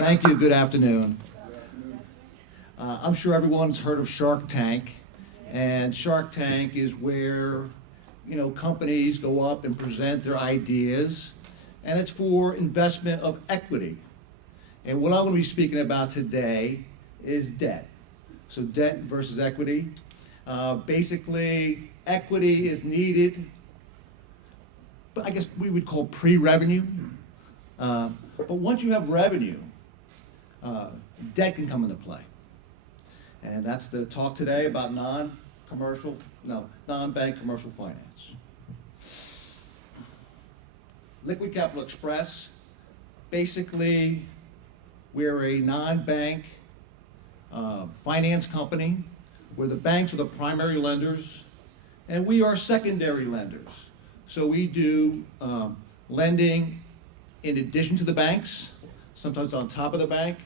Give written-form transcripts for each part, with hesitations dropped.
Thank you. Good afternoon. I'm sure everyone's heard of Shark Tank, and Shark Tank is where companies go up and present their ideas, and it's for investment of equity. And what I'm going to be speaking about today is debt. So debt versus equity. Basically, equity is needed, but I guess we would call pre-revenue. But once you have revenue, debt can come into play. And that's the talk today about non-bank commercial finance. Liquid Capital Express, basically, we're a non-bank finance company where the banks are the primary lenders and we are secondary lenders. So we do lending in addition to the banks, sometimes on top of the bank,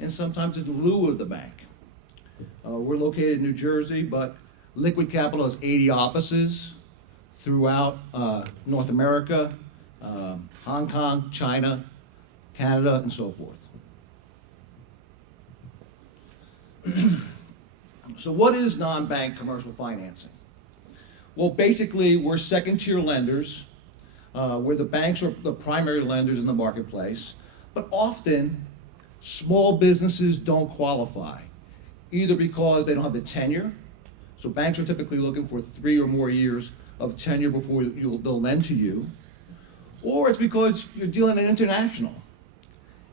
and sometimes in lieu of the bank. We're located in New Jersey, but Liquid Capital has 80 offices throughout North America, Hong Kong, China, Canada, and so forth. So what is non-bank commercial financing? Well, basically, we're second-tier lenders, where the banks are the primary lenders in the marketplace, but often small businesses don't qualify, either because they don't have the tenure, so banks are typically looking for 3 or more years of tenure before they'll lend to you, or it's because you're dealing in international.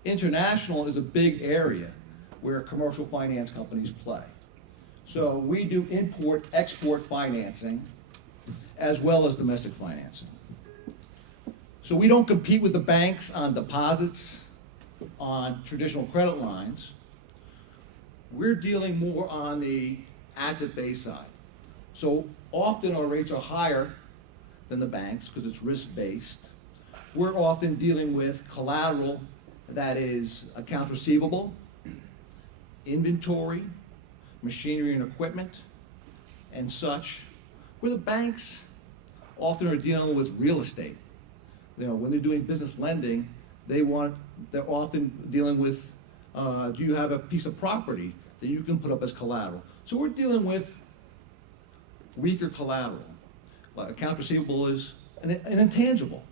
International is a big area where commercial finance companies play. So we do import-export financing as well as domestic financing. So we don't compete with the banks on deposits, on traditional credit lines. We're dealing more on the asset-based side. So often our rates are higher than the banks because it's risk-based. We're often dealing with collateral that is accounts receivable, inventory, machinery and equipment, and such, where the banks often are dealing with real estate. When they're doing business lending, they're often dealing with, do you have a piece of property that you can put up as collateral? So we're dealing with weaker collateral. Accounts receivable is an intangible.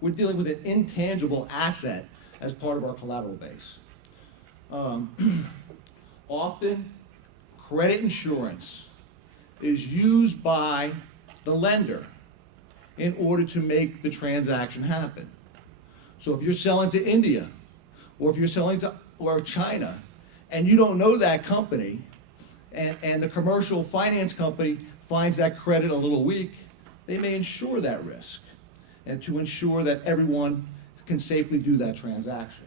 We're dealing with an intangible asset as part of our collateral base. Often, credit insurance is used by the lender in order to make the transaction happen. So if you're selling to India, or if you're selling to China, and you don't know that company, and the commercial finance company finds that credit a little weak, they may insure that risk, and to ensure that everyone can safely do that transaction.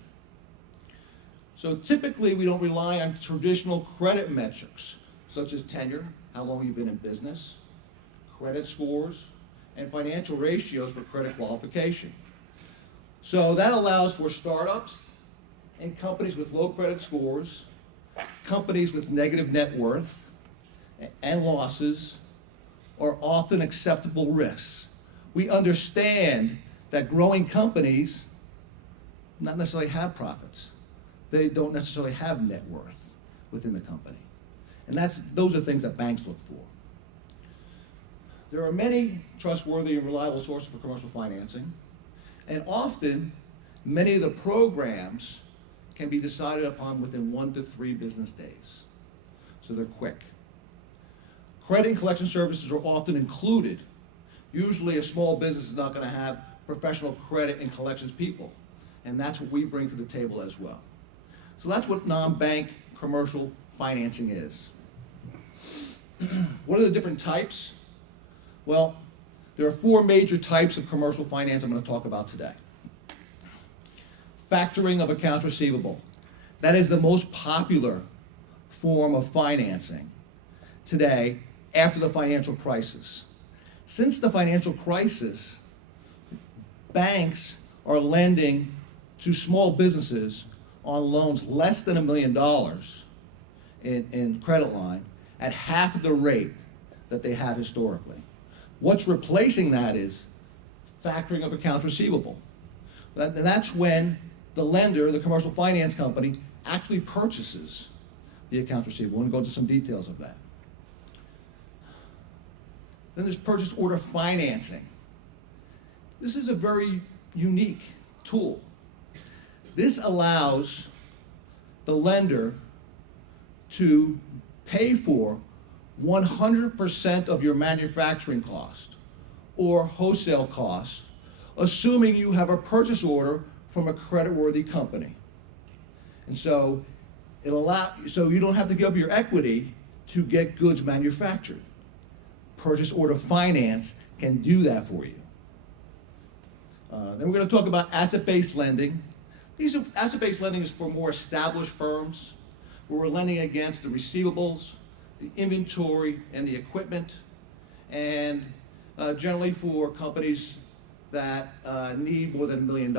So typically, we don't rely on traditional credit metrics, such as tenure, how long you've been in business, credit scores, and financial ratios for credit qualification. So that allows for startups and companies with low credit scores, companies with negative net worth, and losses are often acceptable risks. We understand that growing companies not necessarily have profits. They don't necessarily have net worth within the company. And those are things that banks look for. There are many trustworthy and reliable sources for commercial financing, and often many of the programs can be decided upon within 1 to 3 business days. So they're quick. Credit and collection services are often included. Usually a small business is not going to have professional credit and collections people, and that's what we bring to the table as well. So that's what non-bank commercial financing is. What are the different types? Well, there are 4 major types of commercial finance I'm going to talk about today. Factoring of accounts receivable. That is the most popular form of financing today after the financial crisis. Since the financial crisis, banks are lending to small businesses on loans less than $1 million in credit line at half the rate that they have historically. What's replacing that is factoring of accounts receivable. And that's when the lender, the commercial finance company, actually purchases the accounts receivable. I'm going to go into some details of that. Then there's purchase order financing. This is a very unique tool. This allows the lender to pay for 100% of your manufacturing cost or wholesale costs, assuming you have a purchase order from a creditworthy company. And so so you don't have to give up your equity to get goods manufactured. Purchase order finance can do that for you. Then we're going to talk about asset-based lending. Asset-based lending is for more established firms, where we're lending against the receivables, the inventory, and the equipment, and generally for companies that need more than $1 million.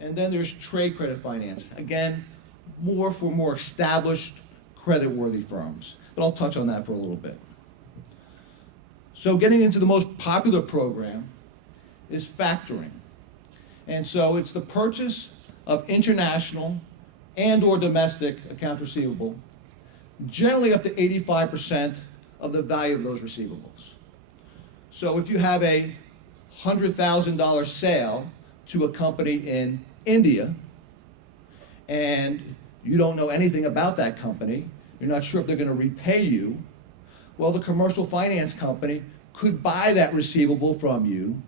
And then there's trade credit finance. Again, more for more established, credit-worthy firms. But I'll touch on that for a little bit. So getting into the most popular program is factoring. And so it's the purchase of international and or domestic accounts receivable, generally up to 85% of the value of those receivables. So if you have a $100,000 sale to a company in India, and you don't know anything about that company, you're not sure if they're going to repay you, well, the commercial finance company could buy that receivable from you,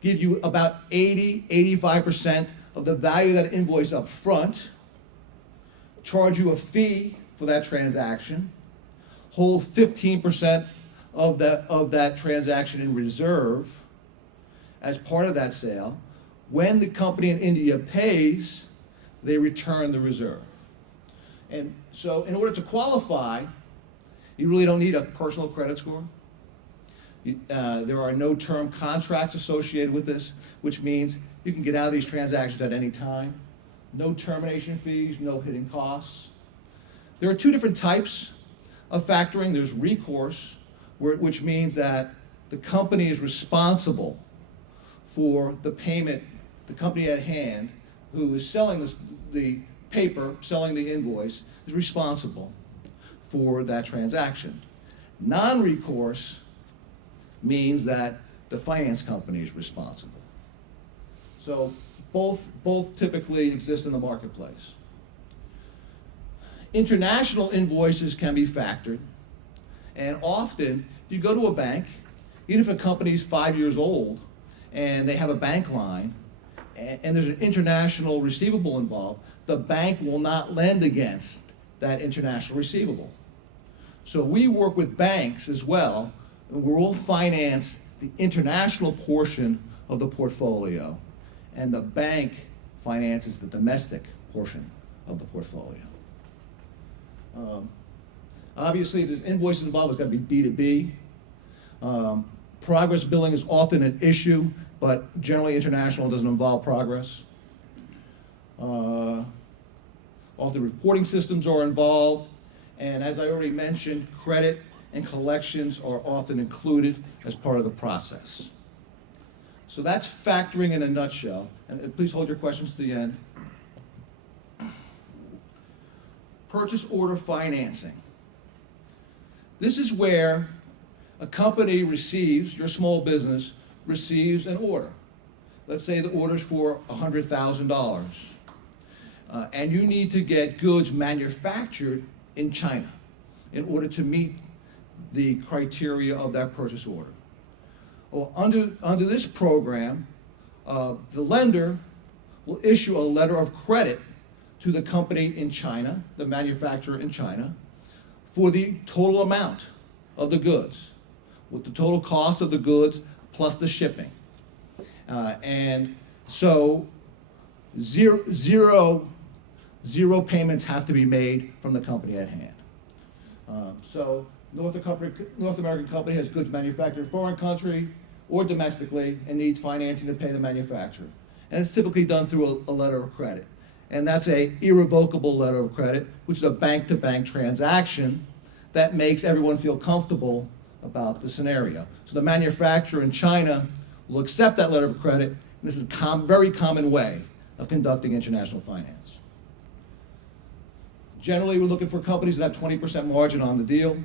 give you about 85% of the value of that invoice up front, charge you a fee for that transaction, hold 15% of that transaction in reserve as part of that sale. When the company in India pays, they return the reserve. And so in order to qualify, you really don't need a personal credit score. There are no term contracts associated with this, which means you can get out of these transactions at any time. No termination fees, no hidden costs. There are two different types of factoring. There's recourse, which means that the company is responsible for the payment. The company at hand, who is selling the paper, selling the invoice, is responsible for that transaction. Non-recourse means that the finance company is responsible. So both typically exist in the marketplace. International invoices can be factored, and often, if you go to a bank, even if a company is 5 years old and they have a bank line, and there's an international receivable involved, the bank will not lend against that international receivable. So we work with banks as well, and we'll finance the international portion of the portfolio, and the bank finances the domestic portion of the portfolio. Obviously, if there's invoices involved, it's got to be B2B. Progress billing is often an issue, but generally international doesn't involve progress. Often reporting systems are involved, and as I already mentioned, credit and collections are often included as part of the process. So that's factoring in a nutshell, and please hold your questions to the end. Purchase order financing. This is where a company receives, your small business receives an order. Let's say the order's for $100,000. And you need to get goods manufactured in China in order to meet the criteria of that purchase order. Well, under this program, the lender will issue a letter of credit to the company in China, the manufacturer in China, for the total amount of the goods, with the total cost of the goods plus the shipping. And so zero payments have to be made from the company at hand. So North American company has goods manufactured in a foreign country or domestically and needs financing to pay the manufacturer. And it's typically done through a letter of credit. And that's an irrevocable letter of credit, which is a bank-to-bank transaction that makes everyone feel comfortable about the scenario. So the manufacturer in China will accept that letter of credit, This is a very common way of conducting international finance. Generally, we're looking for companies that have 20% margin on the deal.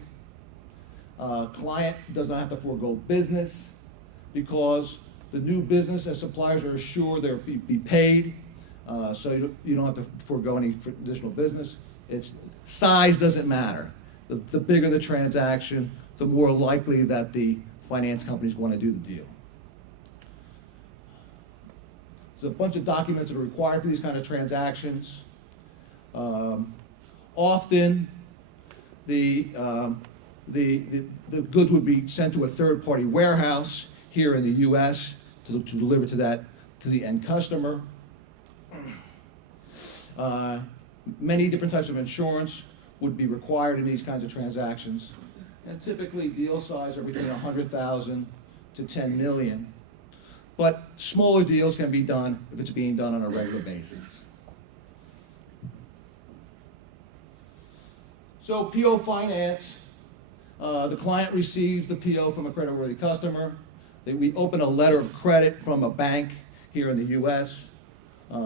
Client does not have to forego business because the new business as suppliers are assured they'll be paid, so you don't have to forego any additional business. Size doesn't matter. The bigger the transaction, the more likely that the finance companies want to do the deal. There's a bunch of documents that are required for these kind of transactions. Often, the goods would be sent to a third-party warehouse here in the U.S. to deliver to the end customer. Many different types of insurance would be required in these kinds of transactions. And typically, deal size are between 100,000 to 10 million. But smaller deals can be done if it's being done on a regular basis. So PO finance, the client receives the PO from a creditworthy customer. We open a letter of credit from a bank here in the U.S.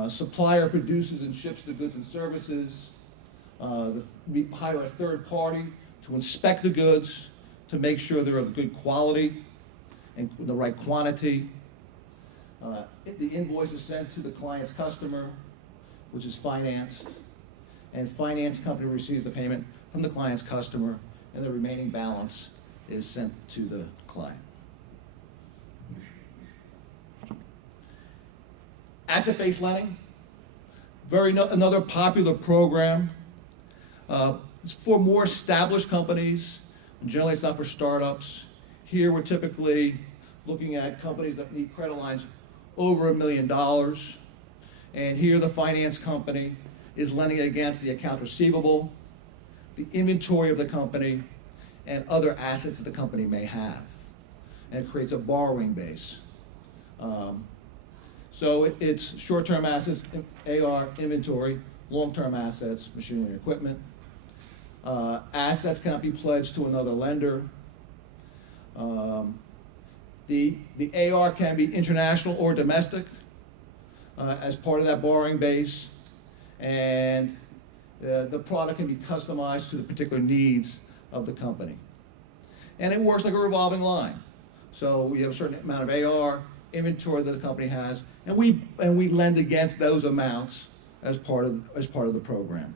Supplier produces and ships the goods and services. We hire a third party to inspect the goods to make sure they're of good quality and the right quantity. The invoice is sent to the client's customer, which is financed, and finance company receives the payment from the client's customer, and the remaining balance is sent to the client. Asset-based lending, another popular program. It's for more established companies. Generally, it's not for startups. Here, we're typically looking at companies that need credit lines over $1 million. And here, the finance company is lending against the accounts receivable, the inventory of the company, and other assets that the company may have. And it creates a borrowing base. So it's short-term assets, AR, inventory, long-term assets, machinery and equipment. Assets cannot be pledged to another lender. The AR can be international or domestic as part of that borrowing base, and the product can be customized to the particular needs of the company. And it works like a revolving line. So we have a certain amount of AR, inventory that the company has, and we lend against those amounts as part of the program.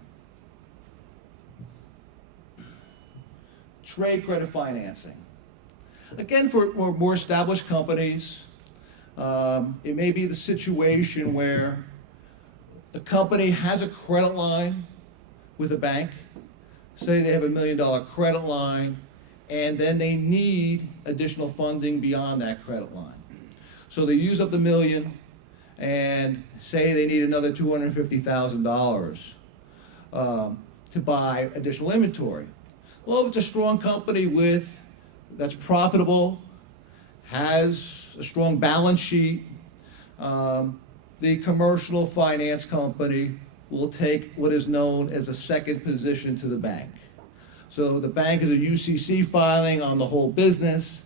Trade credit financing. Again, for more established companies, it may be the situation where the company has a credit line with a bank. Say they have $1 million credit line, and then they need additional funding beyond that credit line. So they use up the $1 million, and say they need another $250,000 to buy additional inventory. Well, if it's a strong company that's profitable, has a strong balance sheet, the commercial finance company will take what is known as a second position to the bank. So the bank is a UCC filing on the whole business,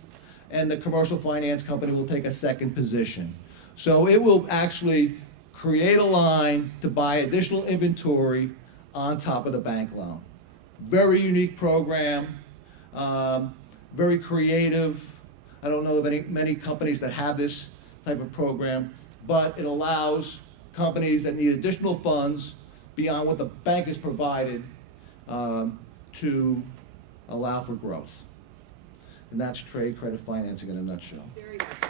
and the commercial finance company will take a second position. So it will actually create a line to buy additional inventory on top of the bank loan. Very unique program, very creative. I don't know of many companies that have this type of program, but it allows companies that need additional funds beyond what the bank has provided to allow for growth. And that's trade credit financing in a nutshell. Very much.